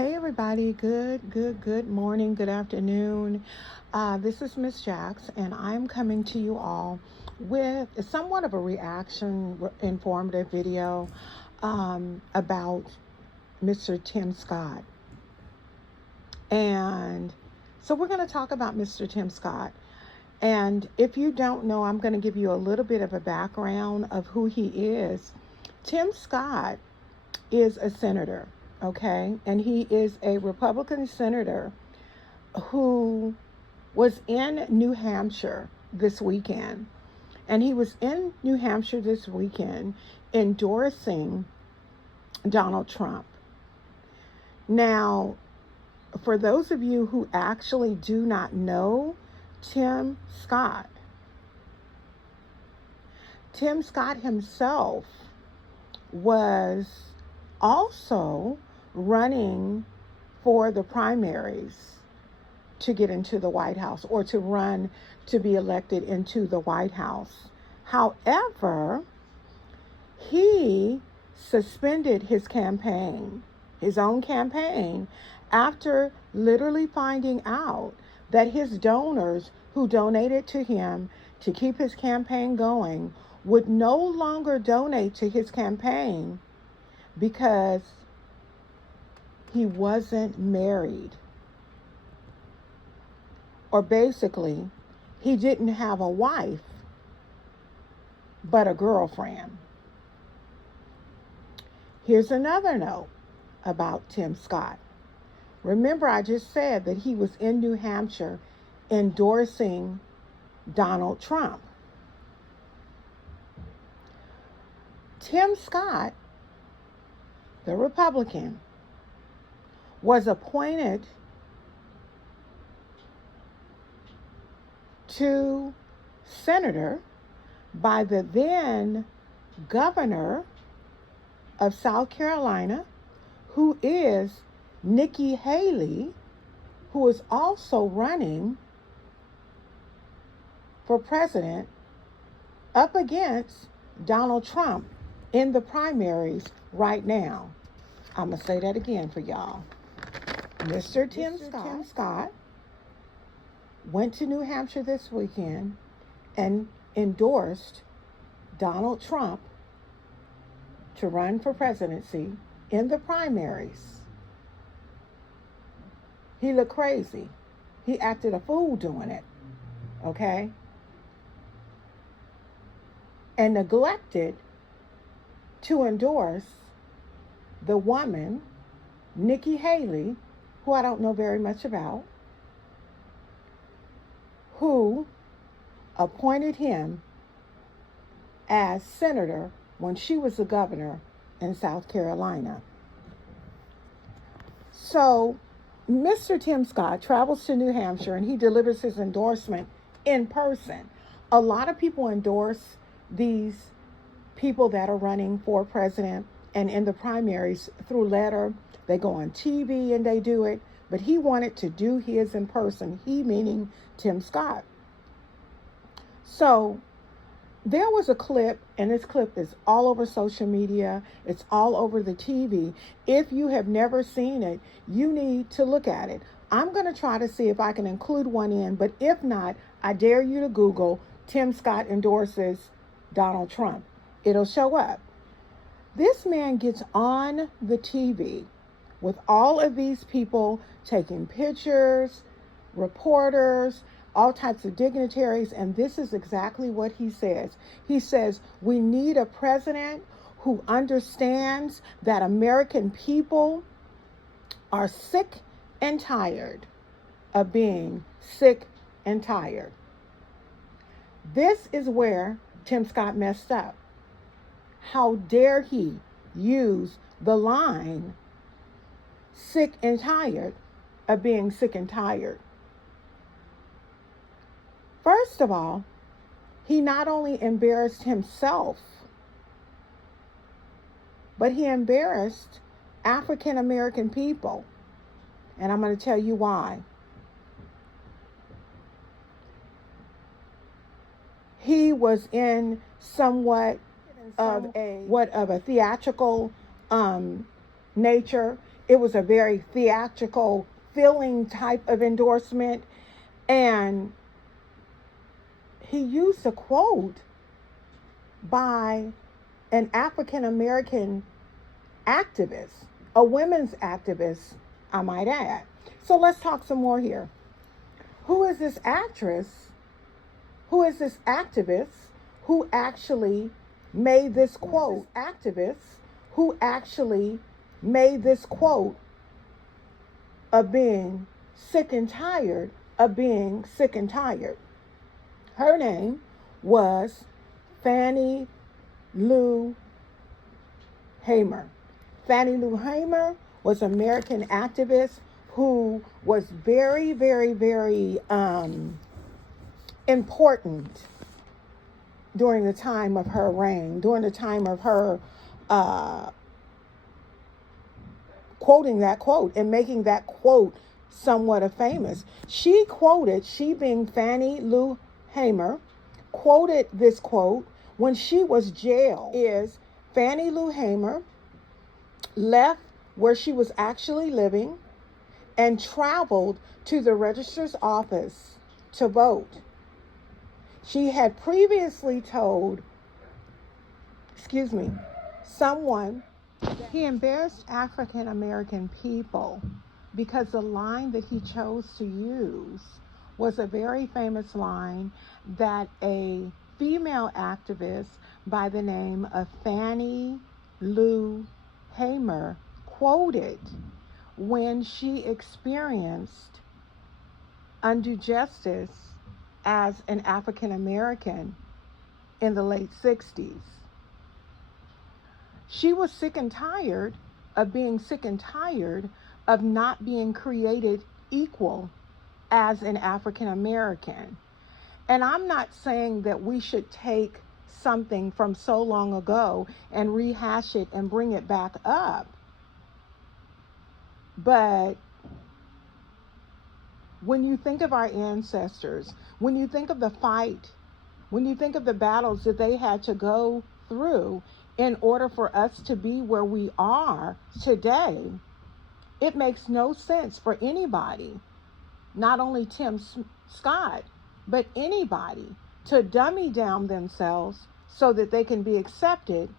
Hey everybody, good morning, good afternoon. This is Miss Jax, and I'm coming to you all with somewhat of a informative video about Mr. Tim Scott. And so we're going to talk about Mr. Tim Scott. And if you don't know, I'm going to give you a little bit of a background of who he is. Tim Scott is a senator, okay? And he is a Republican senator who was in New Hampshire this weekend. And he was in New Hampshire this weekend endorsing Donald Trump. Now, for those of you who actually do not know Tim Scott himself was also running for the primaries to get into the White House, or to run to be elected into the White House. However, he suspended his own campaign, after literally finding out that his donors who donated to him to keep his campaign going would no longer donate to his campaign because he wasn't married. Or basically, he didn't have a wife, but a girlfriend. Here's another note about Tim Scott. Remember, I just said that he was in New Hampshire endorsing Donald Trump. Tim Scott, the Republican, was appointed to senator by the then governor of South Carolina, who is Nikki Haley, who is also running for president up against Donald Trump in the primaries right now. I'm going to say that again for y'all. Mr. Tim Scott went to New Hampshire this weekend and endorsed Donald Trump to run for presidency in the primaries. He looked crazy. He acted a fool doing it, okay? And neglected to endorse the woman, Nikki Haley, who I don't know very much about, who appointed him as senator when she was the governor in South Carolina. So Mr. Tim Scott travels to New Hampshire and he delivers his endorsement in person. A lot of people endorse these people that are running for president and in the primaries through letter. They go on TV and they do it, but he wanted to do his in person. He meaning Tim Scott. So there was a clip, and this clip is all over social media. It's all over the TV. If you have never seen it, you need to look at it. I'm going to try to see if I can include one in, but if not, I dare you to Google Tim Scott endorses Donald Trump. It'll show up. This man gets on the TV with all of these people taking pictures, reporters, all types of dignitaries, and this is exactly what he says. He says, we need a president who understands that American people are sick and tired of being sick and tired. This is where Tim Scott messed up. How dare he use the line sick and tired of being sick and tired? First of all, he not only embarrassed himself, but he embarrassed African American people. And I'm going to tell you why. He was in somewhat of a theatrical nature. It was a very theatrical, feeling type of endorsement. And he used a quote by an African American activist, a women's activist, I might add. So let's talk some more here. Who is this actress? Who is this activist who actually made this quote? Activist who actually made this quote of being sick and tired of being sick and tired. Her name was Fannie Lou Hamer. Fannie Lou Hamer was an American activist who was very, very, very important during the time of her reign, during the time of her quoting that quote and making that quote somewhat famous. She being Fannie Lou Hamer, quoted this quote when she was jailed. Is Fannie Lou Hamer left where she was actually living and traveled to the registrar's office to vote. She had previously told, someone, he embarrassed African American people because the line that he chose to use was a very famous line that a female activist by the name of Fannie Lou Hamer quoted when she experienced undue justice as an African American in the late 60s. She was sick and tired of being sick and tired of not being created equal as an African American. And I'm not saying that we should take something from so long ago and rehash it and bring it back up. But when you think of our ancestors, when you think of the fight, when you think of the battles that they had to go through in order for us to be where we are today, it makes no sense for anybody, not only Tim Snott, but anybody, to dummy down themselves so that they can be accepted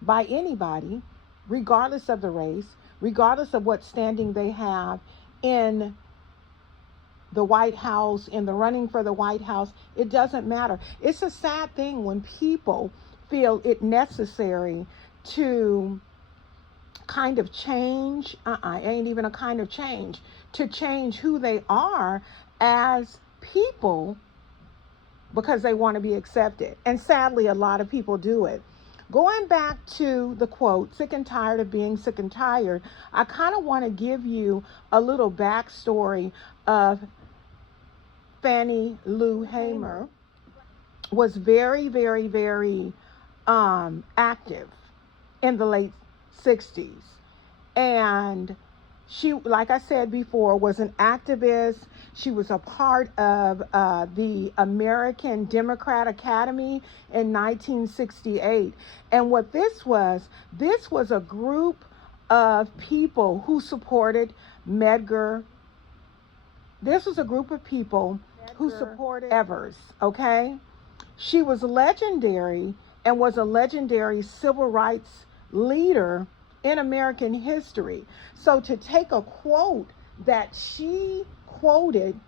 by anybody, regardless of the race, regardless of what standing they have in the White House, in the running for the White House. It doesn't matter. It's a sad thing when people feel it necessary to kind of change, ain't even a kind of change, to change who they are as people because they want to be accepted. And sadly, a lot of people do it. Going back to the quote, sick and tired of being sick and tired, I kind of want to give you a little backstory of Fannie Lou Hamer. Was very, very, very active in the late 60s. And she, like I said before, was an activist. She was a part of the American Democrat Academy in 1968. And what this was a group of people who supported Medgar. This was a group of people who supported Evers, okay? She was legendary and was a legendary civil rights leader in American history. So to take a quote that she quoted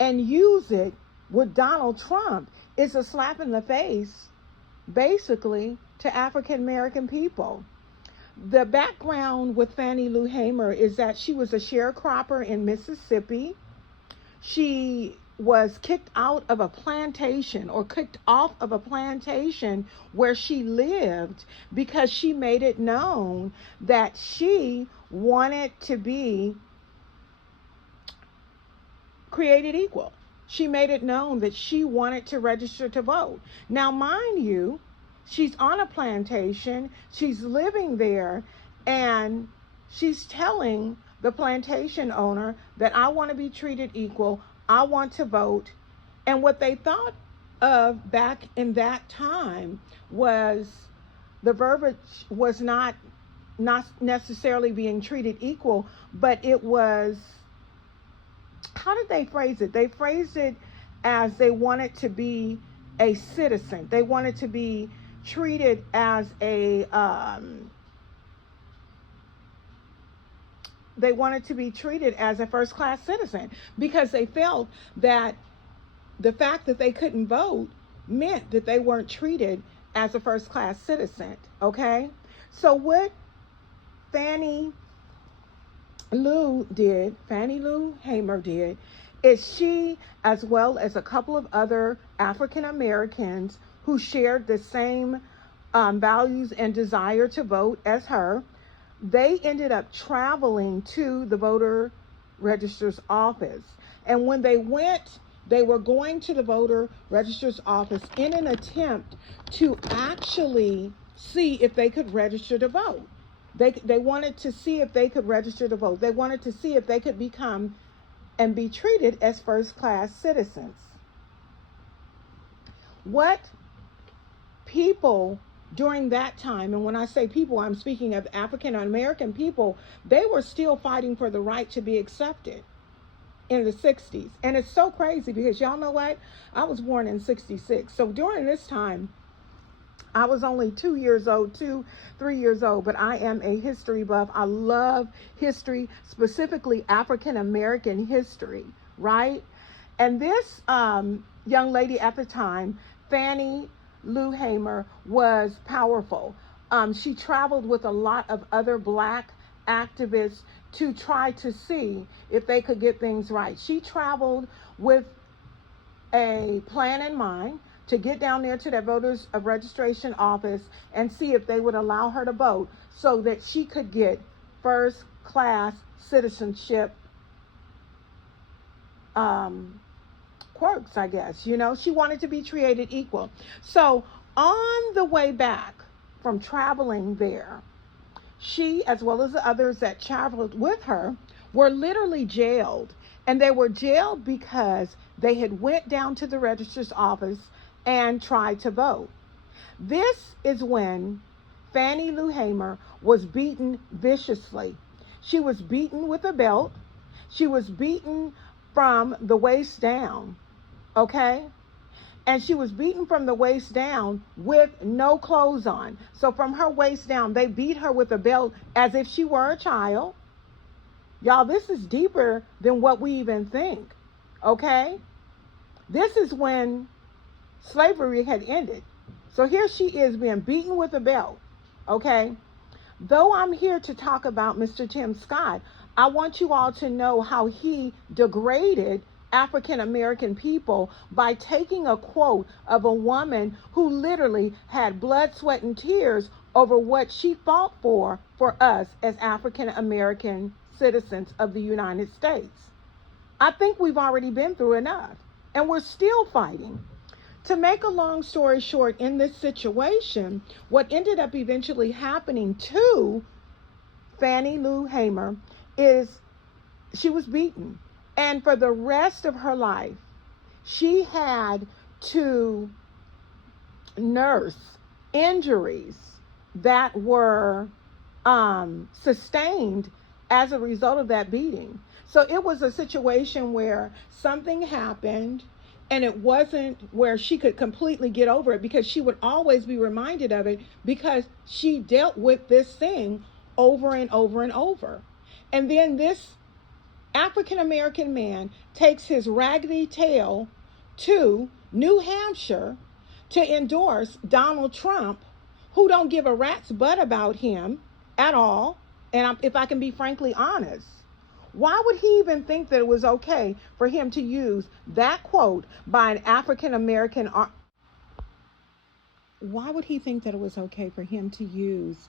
and use it with Donald Trump is a slap in the face, basically, to African American people. The background with Fannie Lou Hamer is that she was a sharecropper in Mississippi. She was kicked out of a plantation, or kicked off of a plantation where she lived, because she made it known that she wanted to be created equal. She made it known that she wanted to register to vote. Now, mind you, she's on a plantation, she's living there, and she's telling the plantation owner that I want to be treated equal, I want to vote. And what they thought of back in that time was the verbiage was not not necessarily being treated equal, but it was, how did they phrase it? They phrased it as they wanted to be a citizen. They wanted to be treated as a first class citizen, because they felt that the fact that they couldn't vote meant that they weren't treated as a first class citizen. Okay, so what Fannie Lou Hamer did, is she, as well as a couple of other African Americans who shared the same values and desire to vote as her, they ended up traveling to the voter register's office. And when they went, they were going to the voter register's office in an attempt to actually see if they could register to vote. They wanted to see if they could register to vote. They wanted to see if they could become and be treated as first class citizens. What people during that time, and when I say people, I'm speaking of African American people, they were still fighting for the right to be accepted in the 60s. And it's so crazy because y'all know what? I was born in 66. So during this time, I was only 3 years old, but I am a history buff. I love history, specifically African American history, right? And this young lady at the time, Fannie Lou Hamer, was powerful. She traveled with a lot of other Black activists to try to see if they could get things right. She traveled with a plan in mind to get down there to that voters of registration office and see if they would allow her to vote so that she could get first class citizenship quirks, I guess. You know, she wanted to be treated equal. So on the way back from traveling there, she, as well as the others that traveled with her, were literally jailed. And they were jailed because they had went down to the registrar's office and tried to vote. This is when Fannie Lou Hamer was beaten viciously. She was beaten with a belt. She was beaten from the waist down, okay? And she was beaten from the waist down with no clothes on. So from her waist down, they beat her with a belt as if she were a child. Y'all, this is deeper than what we even think, okay? This is when slavery had ended. So here she is being beaten with a belt, okay? Though I'm here to talk about Mr. Tim Snott, I want you all to know how he degraded African American people by taking a quote of a woman who literally had blood, sweat, and tears over what she fought for us as African American citizens of the United States. I think we've already been through enough, and we're still fighting. To make a long story short, in this situation, what ended up eventually happening to Fannie Lou Hamer is she was beaten. And for the rest of her life, she had to nurse injuries that were sustained as a result of that beating. So it was a situation where something happened and it wasn't where she could completely get over it, because she would always be reminded of it because she dealt with this thing over and over and over. And then this African American man takes his raggedy tail to New Hampshire to endorse Donald Trump, who don't give a rat's butt about him at all. And if I can be frankly honest, why would he even think that it was okay for him to use that quote by an African American? Why would he think that it was okay for him to use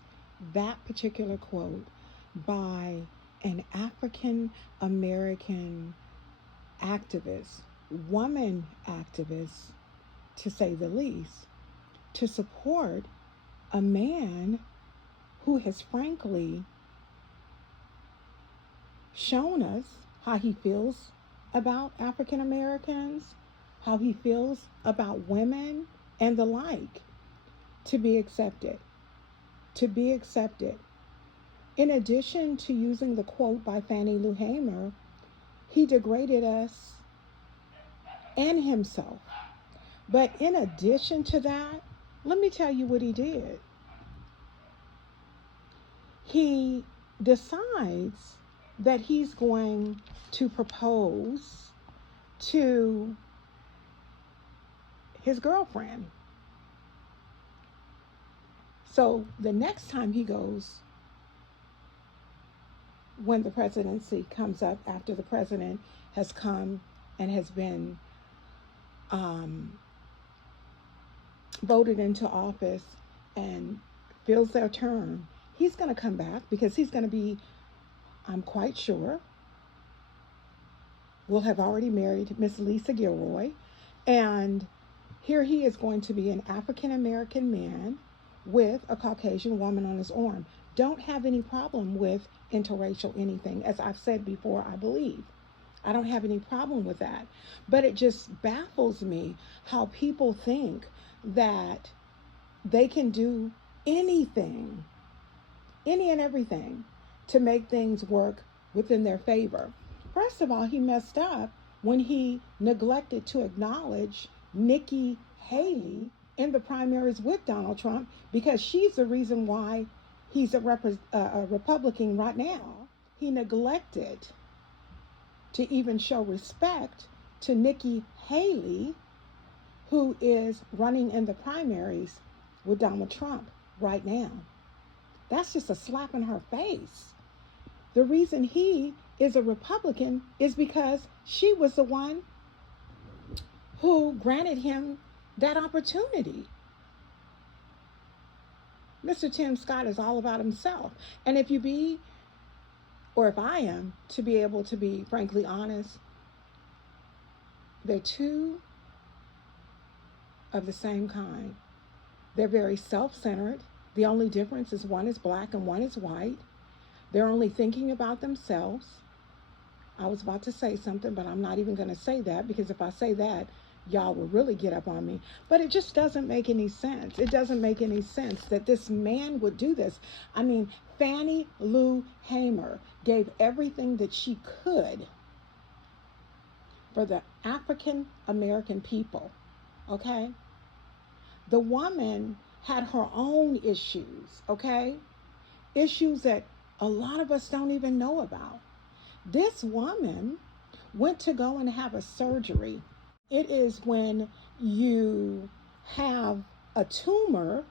that particular quote by an African American activist, woman activist, to say the least, to support a man who has frankly shown us how he feels about African Americans, how he feels about women and the like, to be accepted, to be accepted. In addition to using the quote by Fannie Lou Hamer, he degraded us and himself. But in addition to that, let me tell you what he did. He decides that he's going to propose to his girlfriend. So the next time he goes, when the presidency comes up, after the president has come and has been voted into office and fills their term, he's going to come back because he's going to be, I'm quite sure, will have already married Miss Lisa Gilroy. And here he is going to be an African-American man with a Caucasian woman on his arm. Don't have any problem with interracial anything. As I've said before, I believe. I don't have any problem with that. But it just baffles me how people think that they can do anything, any and everything, to make things work within their favor. First of all, he messed up when he neglected to acknowledge Nikki Haley in the primaries with Donald Trump, because she's the reason why he's a Republican right now. He neglected to even show respect to Nikki Haley, who is running in the primaries with Donald Trump right now. That's just a slap in her face. The reason he is a Republican is because she was the one who granted him that opportunity. Mr. Tim Scott is all about himself. And if I am, to be able to be frankly honest, they're two of the same kind. They're very self-centered. The only difference is one is black and one is white. They're only thinking about themselves. I was about to say something, but I'm not even going to say that, because if I say that, y'all will really get up on me. But it just doesn't make any sense. It doesn't make any sense that this man would do this. I mean, Fannie Lou Hamer gave everything that she could for the African American people, okay? The woman had her own issues, okay? Issues that a lot of us don't even know about. This woman went to go and have a surgery. It is when you have a tumor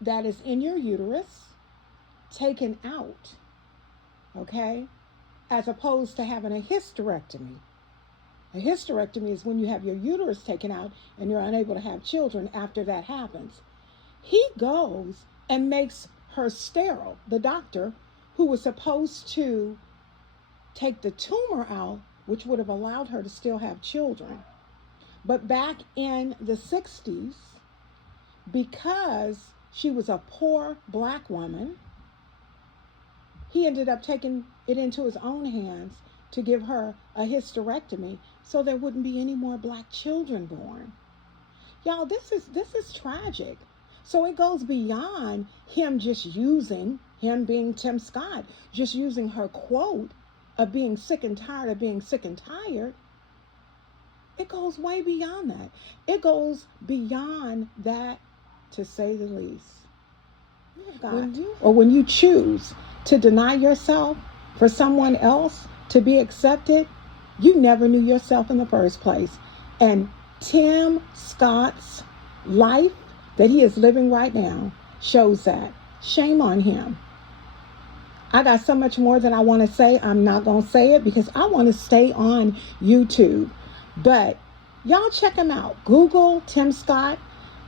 that is in your uterus taken out, okay? As opposed to having a hysterectomy. A hysterectomy is when you have your uterus taken out and you're unable to have children after that happens. He goes and makes her sterile. The doctor who was supposed to take the tumor out, which would have allowed her to still have children. But back in the 60s, because she was a poor black woman, he ended up taking it into his own hands to give her a hysterectomy so there wouldn't be any more black children born. Y'all, this is tragic. So it goes beyond him just using, him being Tim Scott, just using her quote of being sick and tired of being sick and tired. It goes way beyond that. It goes beyond that, to say the least. When you choose to deny yourself for someone else to be accepted, you never knew yourself in the first place. And Tim Scott's life that he is living right now shows that. Shame on him. I got so much more that I want to say. I'm not going to say it because I want to stay on YouTube. But y'all check him out. Google Tim Scott.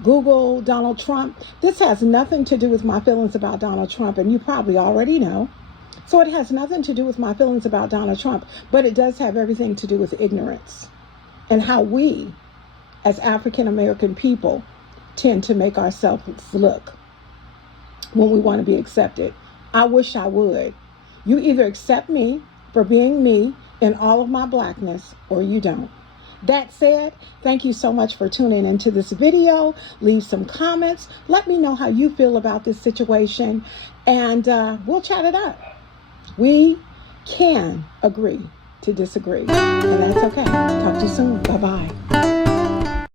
Google Donald Trump. This has nothing to do with my feelings about Donald Trump, and you probably already know. So it has nothing to do with my feelings about Donald Trump, but it does have everything to do with ignorance and how we, as African American people, tend to make ourselves look when we want to be accepted. I wish I would. You either accept me for being me in all of my blackness, or you don't. That said, thank you so much for tuning into this video. Leave some comments. Let me know how you feel about this situation, and we'll chat it up. We can agree to disagree, and that's okay. Talk to you soon. Bye-bye.